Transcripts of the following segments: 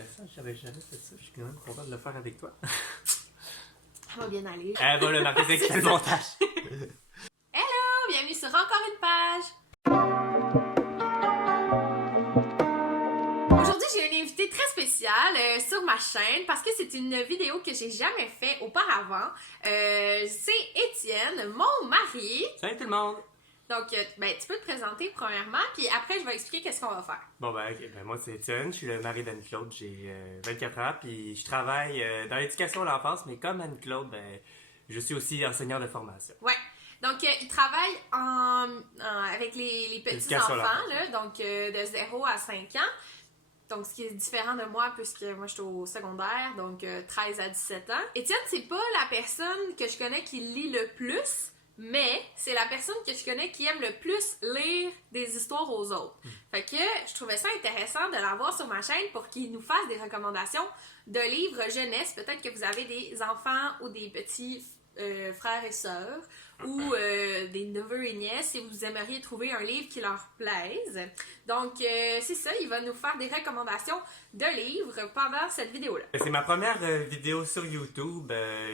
intéressant, j'avais jamais fait ça. Je suis quand même content de le faire avec toi. Ça va bien aller. Elle va le marquer avec le montage. Hello, bienvenue sur Encore une page. Aujourd'hui, j'ai une invitée très spéciale sur ma chaîne parce que c'est une vidéo que j'ai jamais fait auparavant. C'est Étienne, mon mari. Salut tout le monde! Donc, tu peux te présenter premièrement, puis après, je vais expliquer qu'est-ce qu'on va faire. Bon ben, ok, moi c'est Étienne, je suis le mari d'Anne-Claude, j'ai 24 ans, puis je travaille dans l'éducation de l'enfance, mais comme Anne-Claude, je suis aussi enseignant de formation. Ouais. Donc, il travaille avec les petits-enfants, là, donc de 0 à 5 ans. Donc, ce qui est différent de moi, puisque moi, je suis au secondaire, donc 13 à 17 ans. Étienne, c'est pas la personne que je connais qui lit le plus, mais c'est la personne que je connais qui aime le plus lire des histoires aux autres. Fait que je trouvais ça intéressant de l'avoir sur ma chaîne pour qu'il nous fasse des recommandations de livres jeunesse. Peut-être que vous avez des enfants ou des petits frères et sœurs ou des neveux et nièces et vous aimeriez trouver un livre qui leur plaise. Donc, c'est ça, il va nous faire des recommandations de livres pendant cette vidéo-là. C'est ma première vidéo sur YouTube,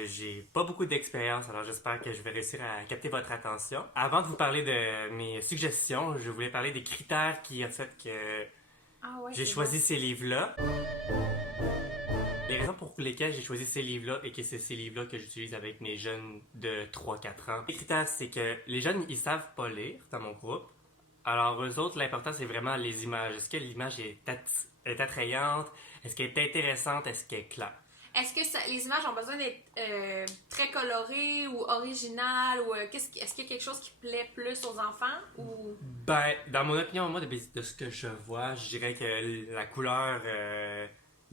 j'ai pas beaucoup d'expérience, alors j'espère que je vais réussir à capter votre attention. Avant de vous parler de mes suggestions, je voulais parler des critères qui ont fait que j'ai choisi ces livres-là. Les raisons pour lesquelles j'ai choisi ces livres-là et que c'est ces livres-là que j'utilise avec mes jeunes de 3-4 ans. Les critères, c'est que les jeunes, ils savent pas lire dans mon groupe. Alors, eux autres, l'important, c'est vraiment les images. Est-ce que l'image est attrayante? Est-ce qu'elle est intéressante? Est-ce qu'elle est claire? Est-ce que les images ont besoin d'être très colorées ou originales? Ou est-ce qu'il y a quelque chose qui plaît plus aux enfants? Ou... Ben, dans mon opinion, moi, de ce que je vois, je dirais que la couleur...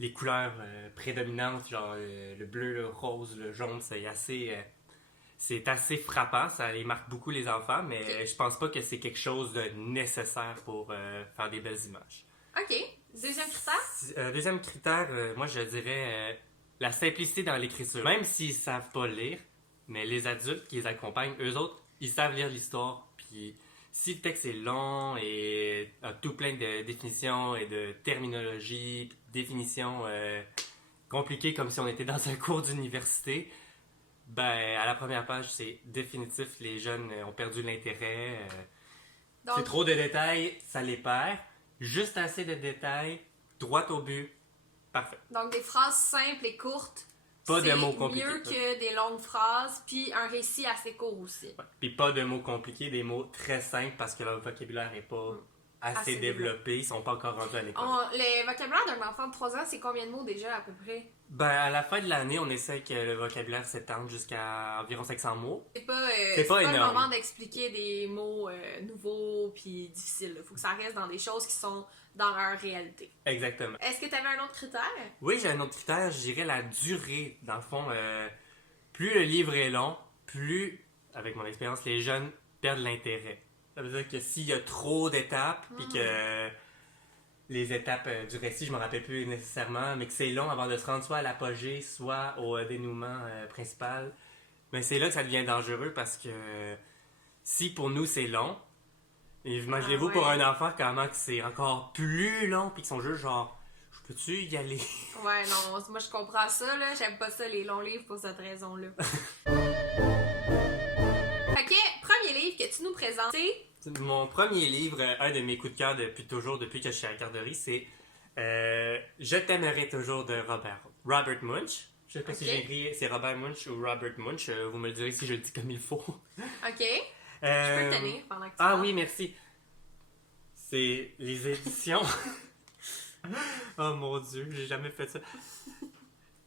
les couleurs prédominantes, genre le bleu, le rose, le jaune, c'est assez frappant, ça les marque beaucoup les enfants, mais je pense pas que c'est quelque chose de nécessaire pour faire des belles images. OK. Deuxième critère? Deuxième critère, moi je dirais la simplicité dans l'écriture. Même s'ils savent pas lire, mais les adultes qui les accompagnent, eux autres, ils savent lire l'histoire, puis si le texte est long et a tout plein de définitions et de terminologie, définitions compliquées comme si on était dans un cours d'université, ben à la première page, c'est définitif, les jeunes ont perdu l'intérêt. Donc, c'est trop de détails, ça les perd. Juste assez de détails, droit au but, parfait. donc des phrases simples et courtes. Pas de mots compliqués. C'est mieux que des longues phrases, puis un récit assez court aussi. Ouais. Puis pas de mots compliqués, des mots très simples parce que leur vocabulaire n'est pas assez développé, ils sont pas encore rendus à l'école. Le vocabulaire d'un enfant de 3 ans, c'est combien de mots déjà à peu près? Ben, à la fin de l'année, on essaie que le vocabulaire s'étende jusqu'à environ 500 mots. C'est pas énorme. Le moment d'expliquer des mots nouveaux puis difficiles. Il faut que ça reste dans des choses qui sont dans leur réalité. Exactement. Est-ce que tu avais un autre critère? Oui, j'ai un autre critère, je dirais la durée. Dans le fond, plus le livre est long, plus, avec mon expérience, les jeunes perdent l'intérêt. Ça veut dire que s'il y a trop d'étapes, puis que les étapes du récit, je me rappelle plus nécessairement, mais que c'est long avant de se rendre soit à l'apogée, soit au dénouement principal, mais c'est là que ça devient dangereux parce que si pour nous c'est long, imaginez-vous pour un enfant comment que c'est encore plus long, puis qu'ils sont juste genre, je peux-tu y aller? Ouais, non, moi je comprends ça, là. J'aime pas ça, les longs livres, pour cette raison-là. Fait que, premier livre que tu nous présentes, c'est... Mon premier livre, un de mes coups de cœur depuis que je suis à la garderie, c'est Je t'aimerai toujours de Robert Munsch. Je sais pas si j'ai écrit c'est Robert Munsch ou Robert Munsch. Vous me le direz si je le dis comme il faut. OK. Je peux le tenir pendant que tu parles. Oui, merci. C'est les éditions... Oh mon Dieu, j'ai jamais fait ça.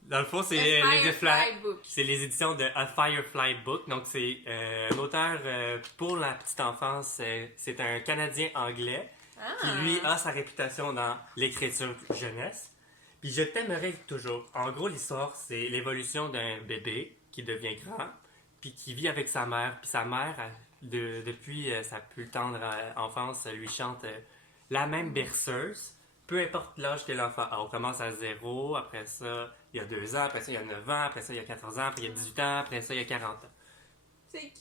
Dans le fond, c'est les éditions de A Firefly Book. Donc, c'est un auteur pour la petite enfance. C'est un Canadien anglais qui, lui, a sa réputation dans l'écriture jeunesse. Puis, je t'aimerai toujours. En gros, l'histoire, c'est l'évolution d'un bébé qui devient grand, puis qui vit avec sa mère. Puis, sa mère, depuis sa plus tendre enfance, lui chante la même berceuse. Peu importe l'âge que l'enfant a. On commence à 0, après ça, il y a 2 ans, après ça, il y a 9 ans, après ça, il y a 14 ans, après il y a 18 ans, après ça, il y a 40 ans. C'est cute!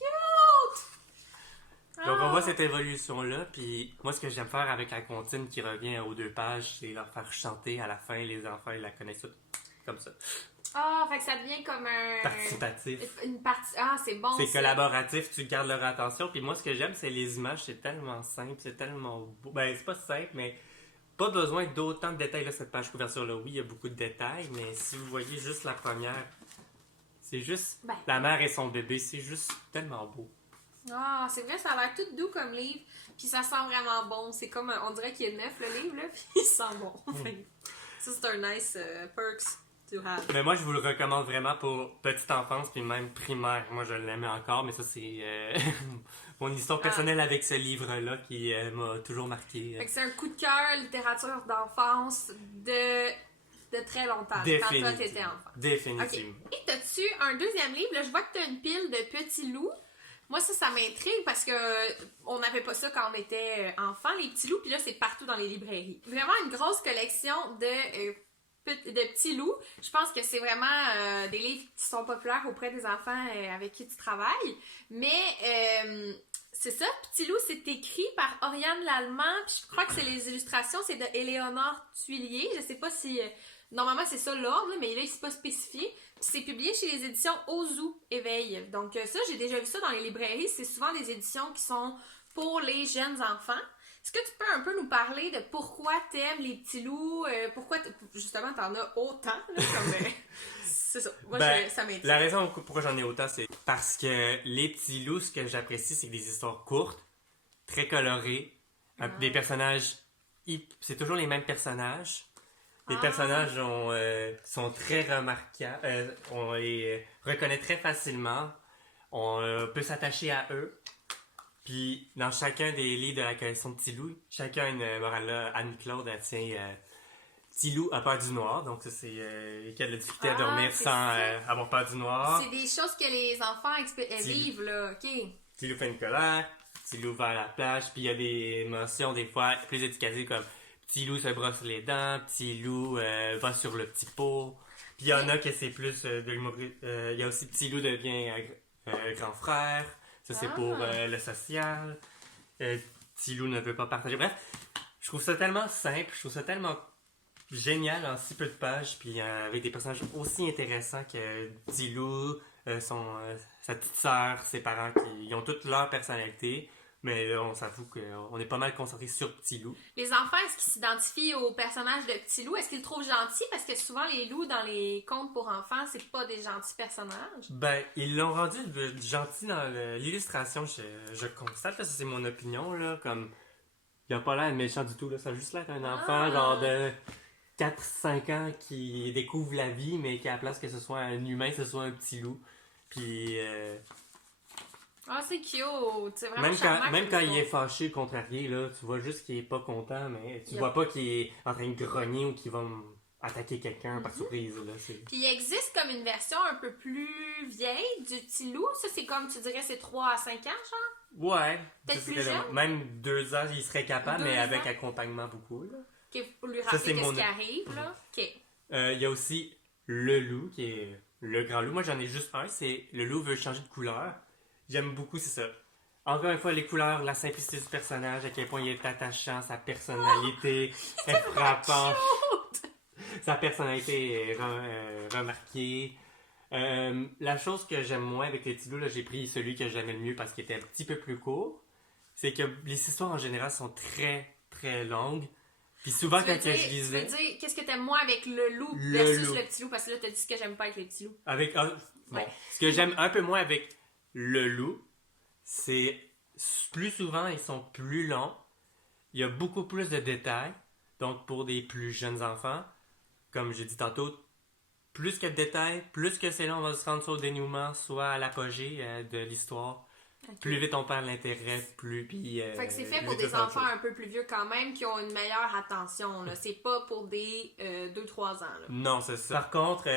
Donc, on voit cette évolution-là, puis moi, ce que j'aime faire avec la comptine qui revient aux 2 pages, c'est leur faire chanter à la fin, les enfants, ils la connaissent toutes, comme ça. Fait que ça devient comme un... Participatif. Une partie... c'est bon, c'est collaboratif, tu gardes leur attention, puis moi, ce que j'aime, c'est les images, c'est tellement simple, c'est tellement beau. Ben, c'est pas simple, mais pas besoin d'autant de détails, là, cette page couverture-là. Oui, il y a beaucoup de détails, mais si vous voyez juste la première, c'est juste la mère et son bébé, c'est juste tellement beau. C'est vrai, ça a l'air tout doux comme livre, puis ça sent vraiment bon. C'est comme, on dirait qu'il est neuf le livre, là, puis il sent bon. Ça, c'est un nice perks to have. Mais moi, je vous le recommande vraiment pour petite enfance, puis même primaire. Moi, je l'aimais encore, mais ça, c'est mon histoire personnelle avec ce livre-là qui m'a toujours marqué. Fait que c'est un coup de cœur, littérature d'enfance de très longtemps, quand toi t'étais enfant. Définitivement. Okay. Et t'as-tu un deuxième livre? Là, je vois que t'as une pile de petits loups. Moi, ça m'intrigue parce que on n'avait pas ça quand on était enfant, les petits loups, puis là, c'est partout dans les librairies. Vraiment une grosse collection de petits loups. Je pense que c'est vraiment des livres qui sont populaires auprès des enfants avec qui tu travailles. Mais c'est ça, Petit loup, c'est écrit par Oriane Lallemand, puis je crois que c'est les illustrations, c'est de Éléonore Tuillier. Je sais pas si... normalement, c'est ça l'ordre, mais là, il s'est pas spécifié. Puis c'est publié chez les éditions Ozu Éveil. Donc ça, j'ai déjà vu ça dans les librairies. C'est souvent des éditions qui sont pour les jeunes enfants. Est-ce que tu peux un peu nous parler de pourquoi t'aimes les petits loups? Pourquoi, justement, t'en as autant? Là, comme, c'est ça. Moi, ça m'intéresse. La raison pourquoi j'en ai autant, c'est parce que les petits loups, ce que j'apprécie, c'est des histoires courtes, très colorées, des personnages... C'est toujours les mêmes personnages. Les personnages sont très remarquables. On les reconnaît très facilement. On peut s'attacher à eux. Puis, dans chacun des livres de la collection de Petit Loup, chacun a une morale là. Anne-Claude, elle tient Petit Loup a peur du noir. Donc, ça, c'est qu'elle a difficulté à dormir sans avoir peur du noir. C'est des choses que les enfants vivent, là. OK. Petit Loup fait une colère. Petit Loup va à la plage. Puis, il y a des mentions, des fois, plus éducatives comme Petit Loup se brosse les dents. Petit Loup va sur le petit pot. Puis, il y en a que c'est plus de l'humour. Il y a aussi Petit Loup devient grand frère. Ça, c'est pour le social. Petit Loup ne veut pas partager. Bref, je trouve ça tellement simple. Je trouve ça tellement génial en si peu de pages. Puis avec des personnages aussi intéressants que Petit Loup, sa petite sœur, ses parents, qui ont toutes leur personnalité. Mais là, on s'avoue qu'on est pas mal concentré sur Petit Loup. Les enfants, est-ce qu'ils s'identifient au personnage de Petit Loup? Est-ce qu'ils le trouvent gentil? Parce que souvent, les loups dans les contes pour enfants, c'est pas des gentils personnages. Ben, ils l'ont rendu gentil dans l'illustration, je constate. Là, ça, c'est mon opinion. Là, comme, il a pas l'air méchant du tout. Là, ça a juste l'air d'un enfant genre de 4-5 ans qui découvre la vie, mais qui à la place que ce soit un humain, ce soit un petit loup. Puis... c'est cute! C'est vraiment même quand il est fâché, contrarié, là, tu vois juste qu'il est pas content, mais tu vois pas qu'il est en train de grogner ou qu'il va attaquer quelqu'un par surprise. Là, Puis il existe comme une version un peu plus vieille du petit loup. Ça, c'est comme, tu dirais, c'est 3 à 5 ans, genre? Ouais. Peut-être plus jeune? Même 2 ans, il serait capable, mais avec accompagnement beaucoup. Là. OK, pour lui rappeler qu'est-ce qui arrive, là. OK. Il y a aussi le loup, qui est le grand loup. Moi, j'en ai juste un, c'est le loup veut changer de couleur. J'aime beaucoup, c'est ça. Encore une fois, les couleurs, la simplicité du personnage, à quel point il est attachant, sa personnalité est frappante. Sa personnalité est remarquée. La chose que j'aime moins avec les petits loups, là, j'ai pris celui que j'aimais le mieux parce qu'il était un petit peu plus court. C'est que les histoires en général sont très, très longues. Puis souvent, quand je lisais... Tu veux dire, qu'est-ce que t'aimes moins avec le loup versus le petit loup? Parce que là, t'as dit ce que j'aime pas avec les petits loups. Ce que j'aime un peu moins avec le loup, c'est plus souvent, ils sont plus longs. Il y a beaucoup plus de détails. Donc, pour des plus jeunes enfants, comme j'ai dit tantôt, plus que de détails, plus que c'est long, on va se rendre soit au dénouement, soit à l'apogée de l'histoire. Okay. Plus vite on perd l'intérêt, plus... fait que c'est fait pour des enfants un peu plus vieux quand même, qui ont une meilleure attention. Là. C'est pas pour des 2-3 ans. Là. Non, c'est ça. Par contre...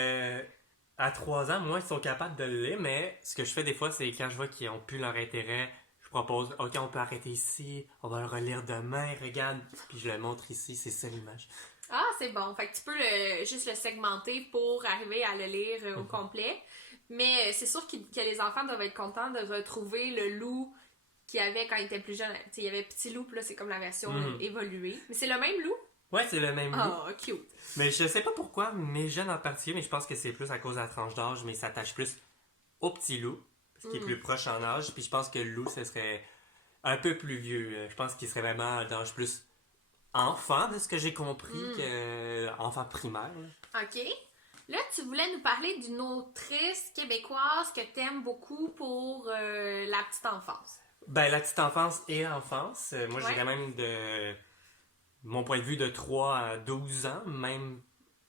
à 3 ans, moi, ils sont capables de le lire, mais ce que je fais des fois, c'est quand je vois qu'ils n'ont plus leur intérêt, je propose, OK, on peut arrêter ici, on va le relire demain, regarde, puis je le montre ici, c'est ça l'image. C'est bon. Fait que tu peux juste le segmenter pour arriver à le lire au complet. Mais c'est sûr que les enfants doivent être contents de retrouver le loup qu'il y avait quand il était plus jeune. Il y avait Petit Loup, puis là, c'est comme la version évoluée. Mais c'est le même loup? Ouais, c'est le même loup. Oh, cute. Mais je sais pas pourquoi, mes jeunes en particulier, mais je pense que c'est plus à cause de la tranche d'âge, mais il s'attache plus au petit loup, ce qui est plus proche en âge. Puis je pense que le loup, ce serait un peu plus vieux. Je pense qu'il serait vraiment d'âge plus enfant, de ce que j'ai compris, que enfant primaire. Là. OK. Là, tu voulais nous parler d'une autrice québécoise que t'aimes beaucoup pour la petite enfance. Ben, la petite enfance et l'enfance. Moi, j'irais même de mon point de vue de 3 à 12 ans, même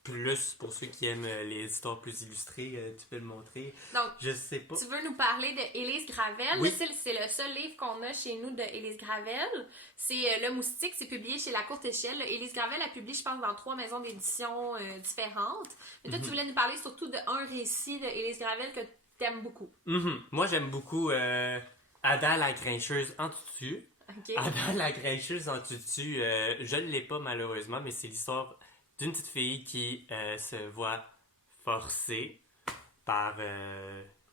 plus pour ceux qui aiment les histoires plus illustrées, tu peux le montrer. Donc, je sais pas. Tu veux nous parler de Élise Gravel. Oui. Là, c'est le seul livre qu'on a chez nous de Élise Gravel. C'est Le Moustique, c'est publié chez La Courte Échelle. Élise Gravel a publié, je pense, dans 3 maisons d'édition différentes. Mais toi, tu voulais nous parler surtout d'un récit de Élise Gravel que t'aimes beaucoup. Moi, j'aime beaucoup Ada la grincheuse en tutu. Okay. Ada la grincheuse en tutu, je ne l'ai pas malheureusement, mais c'est l'histoire d'une petite fille qui se voit forcée par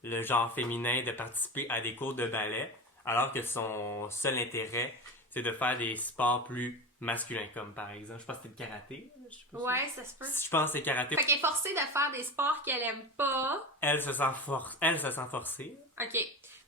le genre féminin de participer à des cours de ballet, alors que son seul intérêt, c'est de faire des sports plus masculins, comme par exemple, je pense que c'est le karaté. Ouais, ça se peut. Je pense que c'est le karaté. Fait qu'elle est forcée de faire des sports qu'elle aime pas. Elle se sent forcée. OK.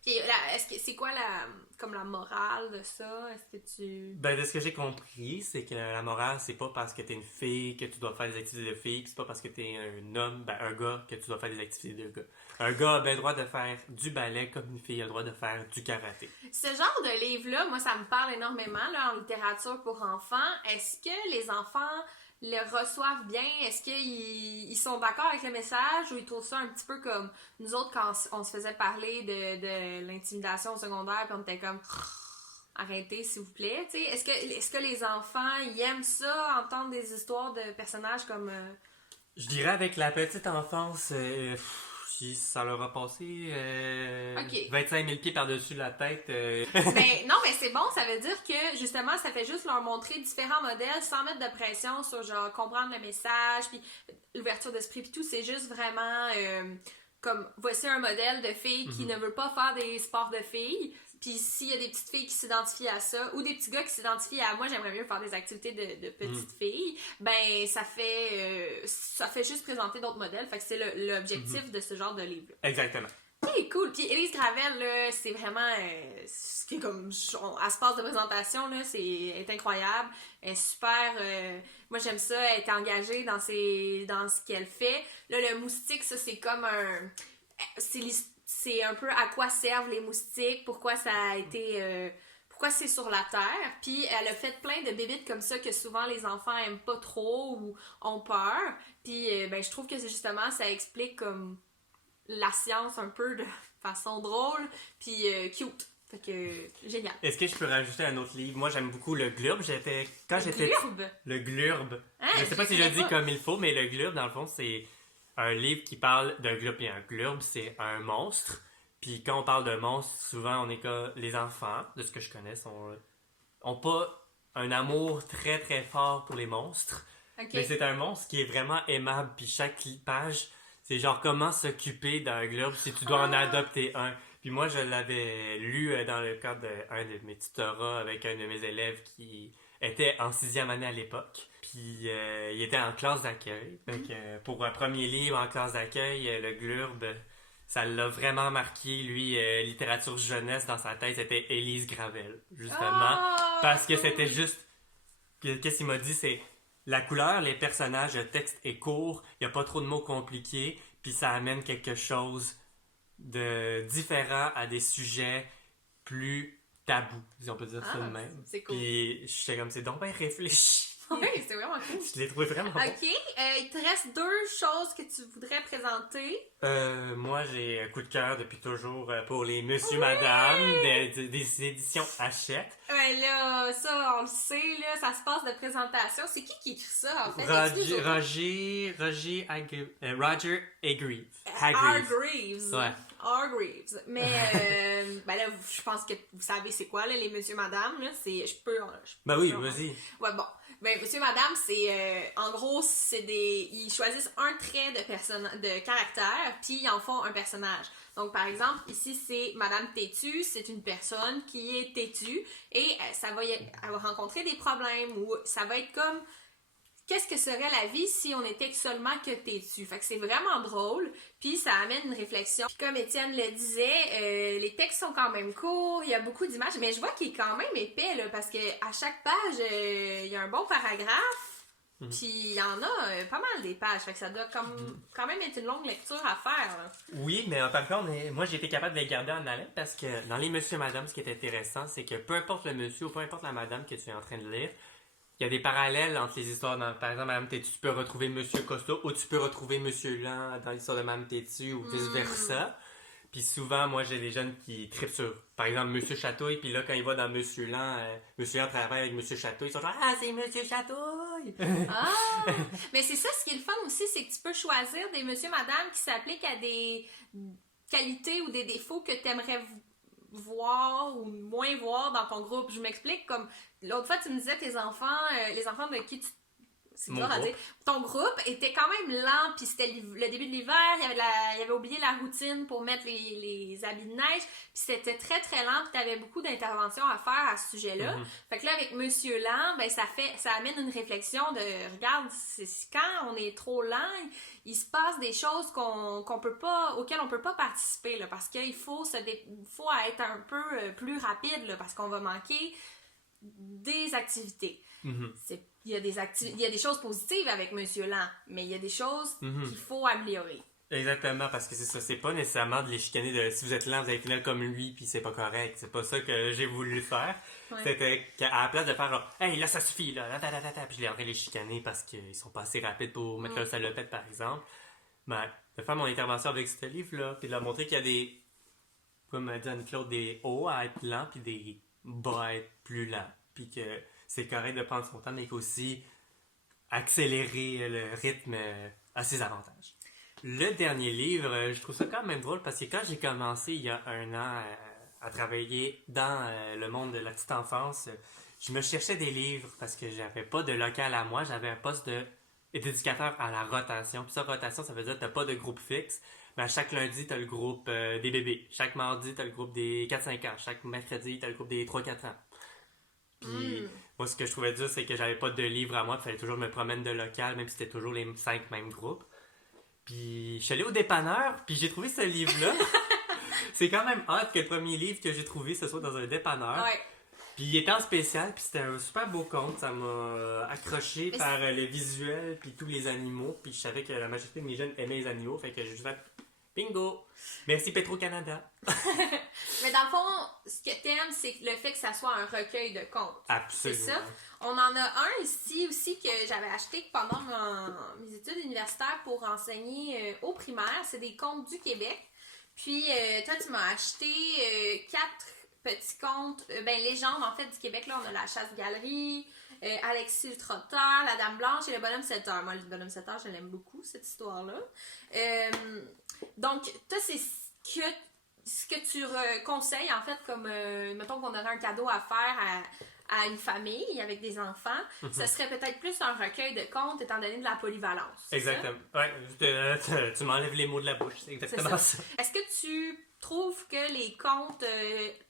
Puis, est-ce que c'est quoi la morale de ça? Est-ce que tu... Ben, de ce que j'ai compris, c'est que la morale, c'est pas parce que t'es une fille que tu dois faire des activités de fille, c'est pas parce que t'es un homme, un gars, que tu dois faire des activités de gars. Un gars a le droit de faire du ballet comme une fille a le droit de faire du karaté. Ce genre de livre-là, moi, ça me parle énormément là, en littérature pour enfants. Est-ce que les enfants le reçoivent bien? Est-ce qu'ils sont d'accord avec le message ou ils trouvent ça un petit peu comme nous autres quand on se faisait parler de l'intimidation au secondaire puis on était comme arrêtez s'il vous plaît, tu sais, est-ce que les enfants ils aiment ça, entendre des histoires de personnages comme Je dirais avec la petite enfance, ça leur a passé 25 000 pieds par-dessus la tête. Ben, non, mais c'est bon, ça veut dire que justement, ça fait juste leur montrer différents modèles sans mettre de pression sur genre comprendre le message, puis l'ouverture d'esprit, puis tout. C'est juste vraiment comme voici un modèle de fille qui ne veut pas faire des sports de filles. Puis s'il y a des petites filles qui s'identifient à ça, ou des petits gars qui s'identifient à moi, j'aimerais mieux faire des activités de petites filles, ben ça fait juste présenter d'autres modèles. Fait que c'est l'objectif de ce genre de livre. Exactement. Ok, cool. Puis Élise Gravel, là, c'est vraiment... ce qui est comme... À ce passe de présentation, là, elle est incroyable. Elle est super... moi, j'aime ça. Elle est engagée dans ce qu'elle fait. Là, le moustique, ça, c'est comme un... C'est un peu à quoi servent les moustiques, pourquoi ça a été... pourquoi c'est sur la Terre. Puis elle a fait plein de bébites comme ça que souvent les enfants aiment pas trop ou ont peur. Puis ben, je trouve que justement, ça explique comme la science un peu de façon drôle, puis cute. Fait que, génial. Est-ce que je peux rajouter un autre livre? Moi, j'aime beaucoup le Glurbe. Glurbe? Le Glurbe. Hein, je sais pas si je le dis comme il faut, mais le Glurbe, dans le fond, c'est un livre qui parle d'un glurbe. Et un glurbe, c'est un monstre. Puis quand on parle de monstre, souvent, les enfants, de ce que je connais, ont pas un amour très, très fort pour les monstres. Okay. Mais c'est un monstre qui est vraiment aimable. Puis chaque page, c'est genre comment s'occuper d'un glurbe si tu dois en adopter un. Puis moi, je l'avais lu dans le cadre d'un de mes tutorats avec un de mes élèves qui était en 6e année à l'époque. Puis il était en classe d'accueil. Fait que pour un premier livre en classe d'accueil, le glurbe, ça l'a vraiment marqué. Lui, littérature jeunesse, dans sa tête, c'était Élise Gravel, justement. Parce que c'était juste... Qu'est-ce qu'il m'a dit, c'est... La couleur, les personnages, le texte est court, il n'y a pas trop de mots compliqués, puis ça amène quelque chose de différent à des sujets plus tabous, si on peut dire ça de même. C'est cool. Puis j'étais comme, c'est donc bien réfléchi. Oui, c'est vraiment cool. Je l'ai trouvé vraiment bon. Ok, il te reste 2 choses que tu voudrais présenter. Moi, j'ai un coup de cœur depuis toujours pour les Monsieur Madame des éditions Hachette. Ouais, là, ça, on le sait, là, ça se passe de présentation. C'est qui écrit ça, en fait? Roger Hargreaves. Hargreaves. Ouais. Hargreaves. Mais, ben là, je pense que vous savez c'est quoi, là, les Monsieur Madame, là. Ben oui, vas-y. Ouais, bon. Ben, monsieur, madame, c'est... en gros, ils choisissent un trait de caractère, puis ils en font un personnage. Donc, par exemple, ici, c'est Madame Têtue. C'est une personne qui est têtue et elle va rencontrer des problèmes ou ça va être comme... Qu'est-ce que serait la vie si on était seulement que têtu? Fait que c'est vraiment drôle, puis ça amène une réflexion. Puis comme Étienne le disait, les textes sont quand même courts, il y a beaucoup d'images, mais je vois qu'il est quand même épais, là, parce que à chaque page, il y a un bon paragraphe, puis il y en a pas mal des pages, fait que ça doit quand même être une longue lecture à faire. Là. Oui, mais par contre, moi j'ai été capable de les garder en haleine parce que dans les Monsieur et Madame, ce qui est intéressant, c'est que peu importe le monsieur ou peu importe la madame que tu es en train de lire, il y a des parallèles entre les histoires. Par exemple, Madame Tétu, tu peux retrouver Monsieur Costaud ou tu peux retrouver Monsieur Lent dans l'histoire de Madame Tétu ou vice-versa. Puis souvent, moi, j'ai des jeunes qui trippent sur, par exemple, Monsieur Chatouille. Puis là, quand il va dans Monsieur Lent, Monsieur Lent travaille avec Monsieur Chatouille. Ils sont genre, ah, c'est Monsieur Chatouille! Ah! Mais c'est ça, ce qui est le fun aussi, c'est que tu peux choisir des Monsieur, Madame qui s'appliquent à des qualités ou des défauts que tu aimerais voir ou moins voir dans ton groupe. Je m'explique, comme l'autre fois tu me disais tes enfants, les enfants de qui tu... C'est dur à dire. Ton groupe était quand même lent, puis c'était le début de l'hiver, il avait oublié la routine pour mettre les habits de neige, puis c'était très très lent, puis t'avais beaucoup d'interventions à faire à ce sujet-là. Fait que là, avec Monsieur Lent, ben ça amène une réflexion de, regarde, quand on est trop lent, il se passe des choses auxquelles on peut pas participer, là, parce qu'il faut être un peu plus rapide, là, parce qu'on va manquer des activités. Il y a des choses positives avec Monsieur Lent, mais il y a des choses qu'il faut améliorer. Exactement, parce que c'est ça, c'est pas nécessairement de les chicaner de si vous êtes lent, vous allez finir comme lui, puis c'est pas correct. C'est pas ça que j'ai voulu faire. Ouais. C'était qu'à la place de faire genre, hey, là ça suffit, là, puis je les en train de les chicaner parce qu'ils sont pas assez rapides pour mettre leur salopette, par exemple. Ben, de faire mon intervention avec ce livre-là, puis de leur montrer qu'il y a des, comme a dit Anne-Claude, des hauts à être lents, puis des bas à être plus lents. Puis que c'est correct de prendre son temps, mais aussi accélérer le rythme à ses avantages. Le dernier livre, je trouve ça quand même drôle parce que quand j'ai commencé il y a 1 an à travailler dans le monde de la petite enfance, je me cherchais des livres parce que j'avais pas de local à moi, j'avais un poste d'éducateur à la rotation. Puis ça, rotation, ça veut dire que t'as pas de groupe fixe. Mais à chaque lundi, t'as le groupe des bébés. Chaque mardi, t'as le groupe des 4-5 ans. Chaque mercredi, t'as le groupe des 3-4 ans. Puis moi, ce que je trouvais dur, c'est que j'avais pas de livre à moi. Il fallait toujours que je me promène de local, même si c'était toujours les 5 mêmes groupes. Puis je suis allé au dépanneur, puis j'ai trouvé ce livre-là. C'est quand même hâte que le premier livre que j'ai trouvé, ce soit dans un dépanneur. Ouais. Puis il était en spécial, puis c'était un super beau conte. Ça m'a accroché par le visuel, puis tous les animaux. Puis je savais que la majorité de mes jeunes aimaient les animaux, fait que j'ai juste fait bingo! Merci Petro-Canada! Mais dans le fond, ce que t'aimes, c'est le fait que ça soit un recueil de contes. Absolument. C'est ça? On en a un ici aussi que j'avais acheté pendant mes études universitaires pour enseigner au primaire. C'est des contes du Québec. Puis toi, tu m'as acheté 4 petits contes, légendes en fait du Québec. Là, on a la Chasse-Galerie, Alexis le Trotteur, la Dame Blanche et le Bonhomme 7 heures. Moi, le Bonhomme 7 heures, je l'aime beaucoup, cette histoire-là. Donc, toi, c'est ce que tu conseilles, en fait, comme, mettons qu'on aurait un cadeau à faire à une famille avec des enfants, ce serait peut-être plus un recueil de contes étant donné de la polyvalence. Exactement. Ouais, tu m'enlèves les mots de la bouche. C'est exactement ça. Est-ce que tu trouves que les contes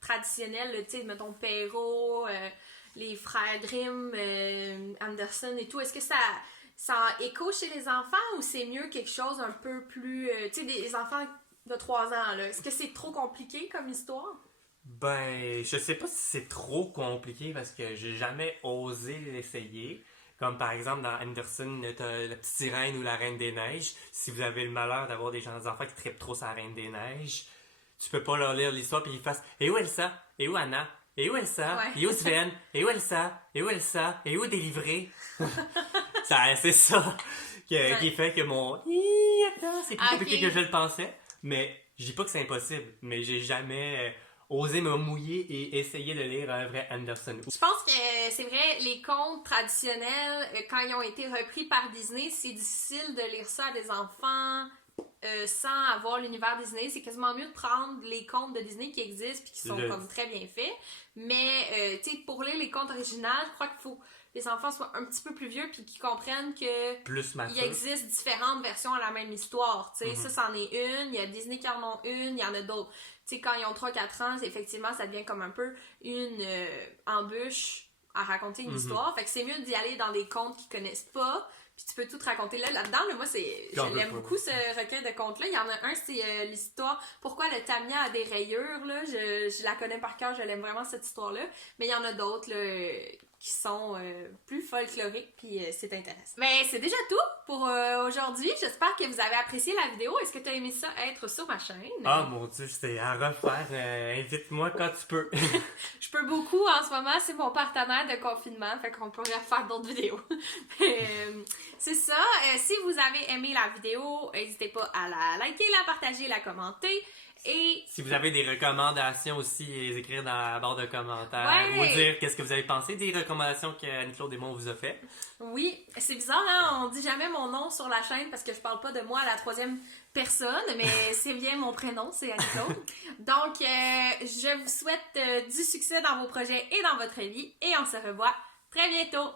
traditionnels, tu sais, mettons Perrault, les frères Grimm, Anderson et tout, est-ce que ça écho chez les enfants ou c'est mieux quelque chose un peu plus... tu sais, des enfants de 3 ans, là. Est-ce que c'est trop compliqué comme histoire? Ben, je sais pas si c'est trop compliqué parce que j'ai jamais osé l'essayer. Comme par exemple dans Anderson, t'as la petite sirène ou la Reine des Neiges. Si vous avez le malheur d'avoir des enfants qui trippent trop sur la Reine des Neiges, tu peux pas leur lire l'histoire puis ils fassent « Et où Elsa? Et où Anna? Et où Elsa? Ouais. Et où Sven? Et où Elsa? Et où Elsa? Et où Délivré? » C'est ça qui fait que mon « c'est plus compliqué que je le pensais. » Mais je dis pas que c'est impossible, mais j'ai jamais osé me mouiller et essayer de lire un vrai Anderson. Je pense que c'est vrai, les contes traditionnels, quand ils ont été repris par Disney, c'est difficile de lire ça à des enfants sans avoir l'univers Disney. C'est quasiment mieux de prendre les contes de Disney qui existent et qui sont comme très bien faits. Mais tu sais, pour lire les contes originaux, je crois qu'il faut les enfants soient un petit peu plus vieux puis qu'ils comprennent que il existe différentes versions à la même histoire. Tu sais, ça, c'en est une. Il y a Disney qui en ont une, il y en a d'autres. Tu sais, quand ils ont 3-4 ans, effectivement, ça devient comme un peu une embûche à raconter une histoire. Fait que c'est mieux d'y aller dans des contes qu'ils connaissent pas. Puis tu peux tout te raconter là-dedans. Là, moi, je l'aime beaucoup, ce recueil de contes-là. Il y en a un, c'est l'histoire « Pourquoi le Tamiya a des rayures ?» là. Je la connais par cœur, je l'aime vraiment, cette histoire-là. Mais il y en a d'autres là, qui sont plus folkloriques, puis c'est intéressant. Mais c'est déjà tout pour aujourd'hui. J'espère que vous avez apprécié la vidéo. Est-ce que tu as aimé ça être sur ma chaîne? Ah mon Dieu, c'était à refaire. Invite-moi quand tu peux. Je peux beaucoup en ce moment. C'est mon partenaire de confinement, fait qu'on pourrait faire d'autres vidéos. C'est ça. Si vous avez aimé la vidéo, n'hésitez pas à la liker, la partager, la commenter. Et si vous avez des recommandations aussi, les écrire dans la barre de commentaires ou dire qu'est-ce que vous avez pensé des recommandations qu'Annie-Claude et moi on vous a fait. Oui, c'est bizarre, hein? On dit jamais mon nom sur la chaîne parce que je parle pas de moi à la troisième personne, mais c'est bien mon prénom, c'est Annie-Claude. Donc, je vous souhaite du succès dans vos projets et dans votre vie et on se revoit très bientôt.